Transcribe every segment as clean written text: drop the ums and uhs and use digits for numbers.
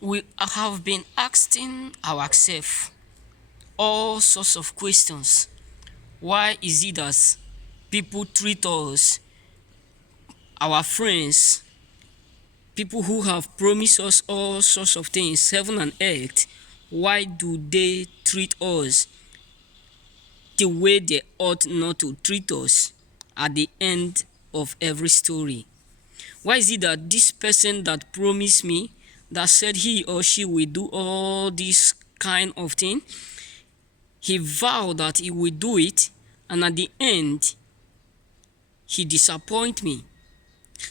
We have been asking ourselves all sorts of questions. Why is it that people treat us, our friends, people who have promised us all sorts of things, heaven and earth, why do they treat us the way they ought not to treat us at the end of every story? Why is it that this person that promised me, that said he or she will do all this kind of thing, he vowed that he will do it, and at the end, he disappoint me?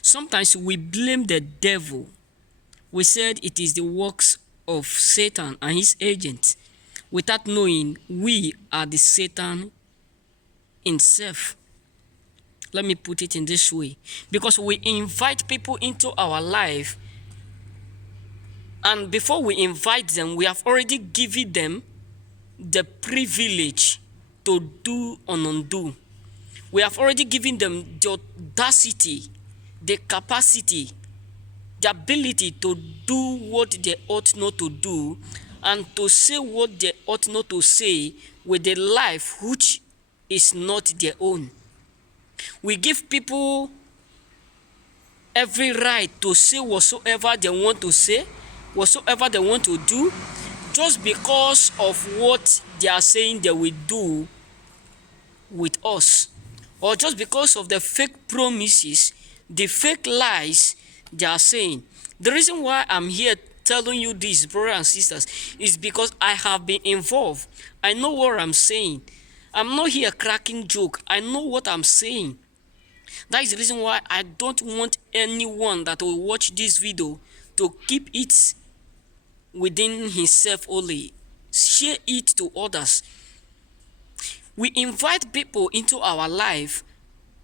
Sometimes we blame the devil. We said it is the works of Satan and his agents, without knowing we are the Satan himself. Let me put it in this way. Because we invite people into our life, and before we invite them, we have already given them the privilege to do and undo. We have already given them the audacity, the capacity, the ability to do what they ought not to do, and to say what they ought not to say with a life which is not their own. We give people every right to say whatsoever they want to say, whatsoever they want to do, just because of what they are saying they will do with us, or just because of the fake promises, the fake lies they are saying. The reason why I'm here telling you this, brothers and sisters, is because I have been involved. I know what I'm saying. I'm not here cracking joke. I know what I'm saying. That is the reason why I don't want anyone that will watch this video to keep it within himself only. Share it to others. We invite people into our life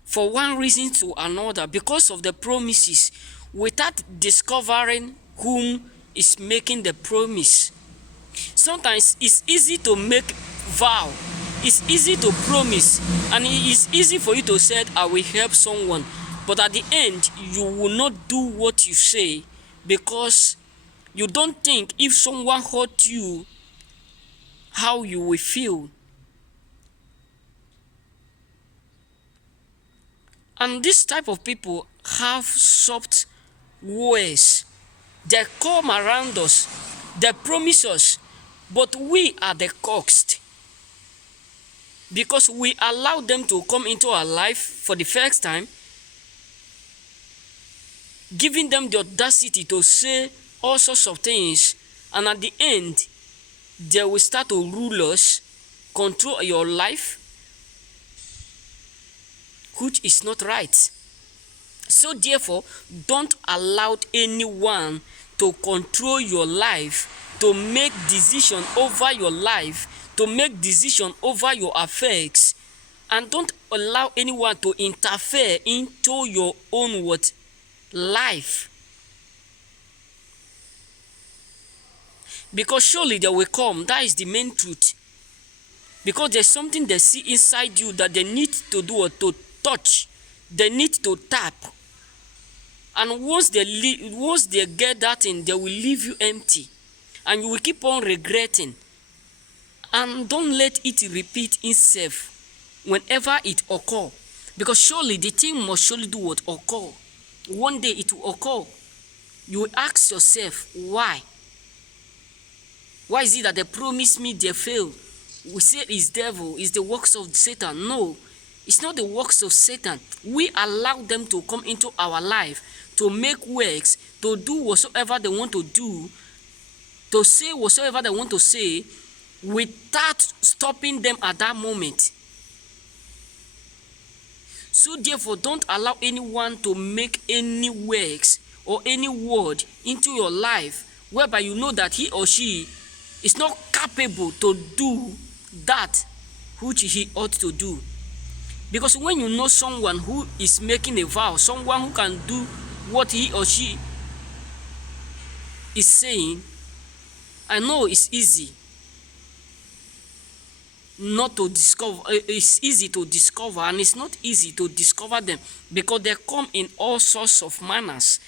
for one reason to another, because of the promises, without discovering whom is making the promise. Sometimes it's easy to make vow, it's easy to promise, and it is easy for you to say, I will help someone, but at the end you will not do what you say, because you don't think if someone hurt you, how you will feel. And this type of people have soft ways. They come around us, they promise us, but we are the cost, because we allow them to come into our life for the first time, giving them the audacity to say all sorts of things, and at the end, they will start to rule us, control your life, which is not right. So therefore, don't allow anyone to control your life, to make decision over your life, to make decision over your affairs, and don't allow anyone to interfere into your own life. Because surely they will come. That is the main truth. Because there's something they see inside you that they need to do, or to touch, they need to tap. And once they get that in, they will leave you empty, and you will keep on regretting. And don't let it repeat itself whenever it occur, because surely the thing must surely do what occur. One day it will occur. You will ask yourself, why? Why is it that they promise me they fail? We say it's devil, it's the works of Satan. No, it's not the works of Satan. We allow them to come into our life, to make works, to do whatsoever they want to do, to say whatsoever they want to say, without stopping them at that moment. So therefore, don't allow anyone to make any works or any word into your life whereby you know that he or she is not capable to do that which he ought to do. Because when you know someone who is making a vow, someone who can do what he or she is saying, I know it's easy not to discover. It's easy to discover, and it's not easy to discover them, because they come in all sorts of manners.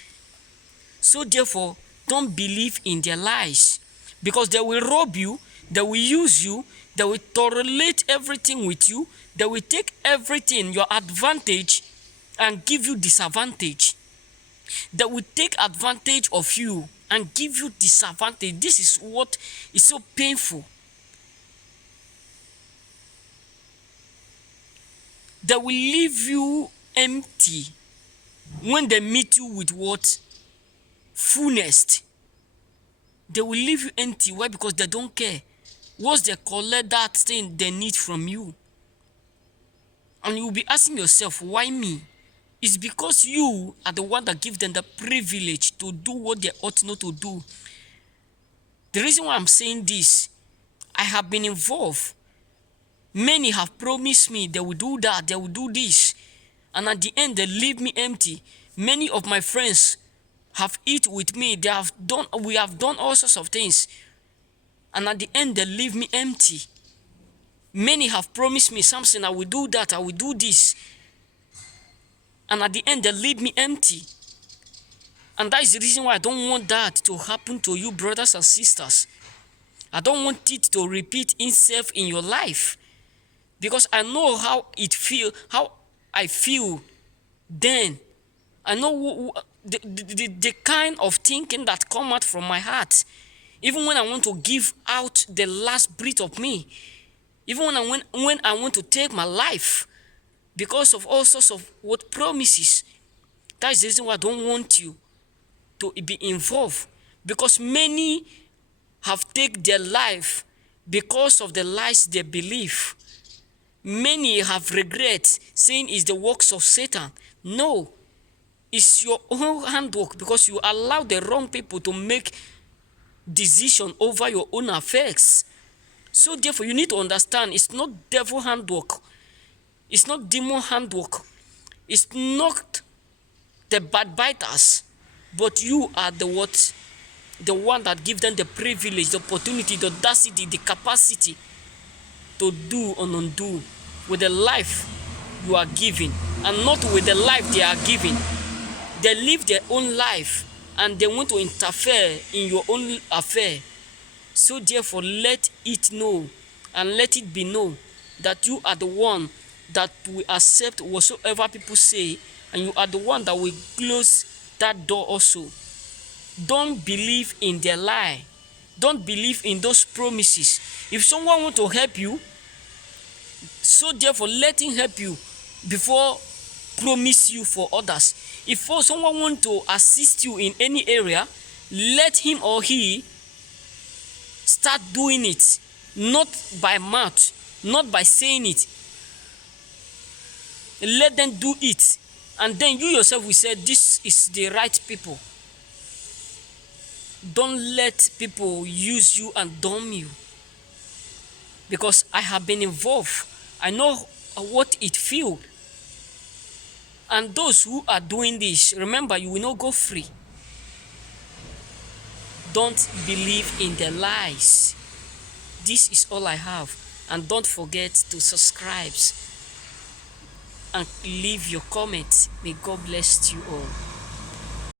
So therefore, don't believe in their lies, because they will rob you, they will use you, they will tolerate everything with you, they will take everything, your advantage, and give you disadvantage. They will take advantage of you and give you disadvantage. This is what is so painful. They will leave you empty when they meet you with what? Fullness. They will leave you empty. Why? Because they don't care. Once they collect that thing they need from you, and you will be asking yourself, why me? It's because you are the one that gives them the privilege to do what they ought not to do. The reason why I'm saying this, I have been involved. Many have promised me they will do that, they will do this, and at the end they leave me empty. Many of my friends have eaten with me, we have done all sorts of things, and at the end they leave me empty. Many have promised me something, I will do that, I will do this, and at the end they leave me empty. And that is the reason why I don't want that to happen to you, brothers and sisters. I don't want it to repeat itself in your life, because I know how I feel then. I know the kind of thinking that come out from my heart. Even when I want to give out the last breath of me, even when I want to take my life, because of all sorts of what promises. That is the reason why I don't want you to be involved, because many have taken their life because of the lies they believe. Many have regret, saying it's the works of Satan. No, it's your own handwork, because you allow the wrong people to make decision over your own affairs. So therefore, you need to understand, it's not devil handwork. It's not demon handwork. It's not the backbiters, but you are the one that gives them the privilege, the opportunity, the audacity, the capacity to do and undo with the life you are giving, and not with the life they are giving. They live their own life and they want to interfere in your own affair. So therefore, let it know and let it be known that you are the one that will accept whatsoever people say, and you are the one that will close that door also. Don't believe in their lie. Don't believe in those promises. If someone wants to help you, so therefore let him help you before promise you for others. If someone wants to assist you in any area, let him or he start doing it, not by mouth, not by saying it. Let them do it, and then you yourself will say, this is the right people. Don't let people use you and dumb you, because I have been involved. I know what it feels. And those who are doing this, remember, you will not go free. Don't believe in the lies. This is all I have. And don't forget to subscribe and leave your comments. May God bless you all.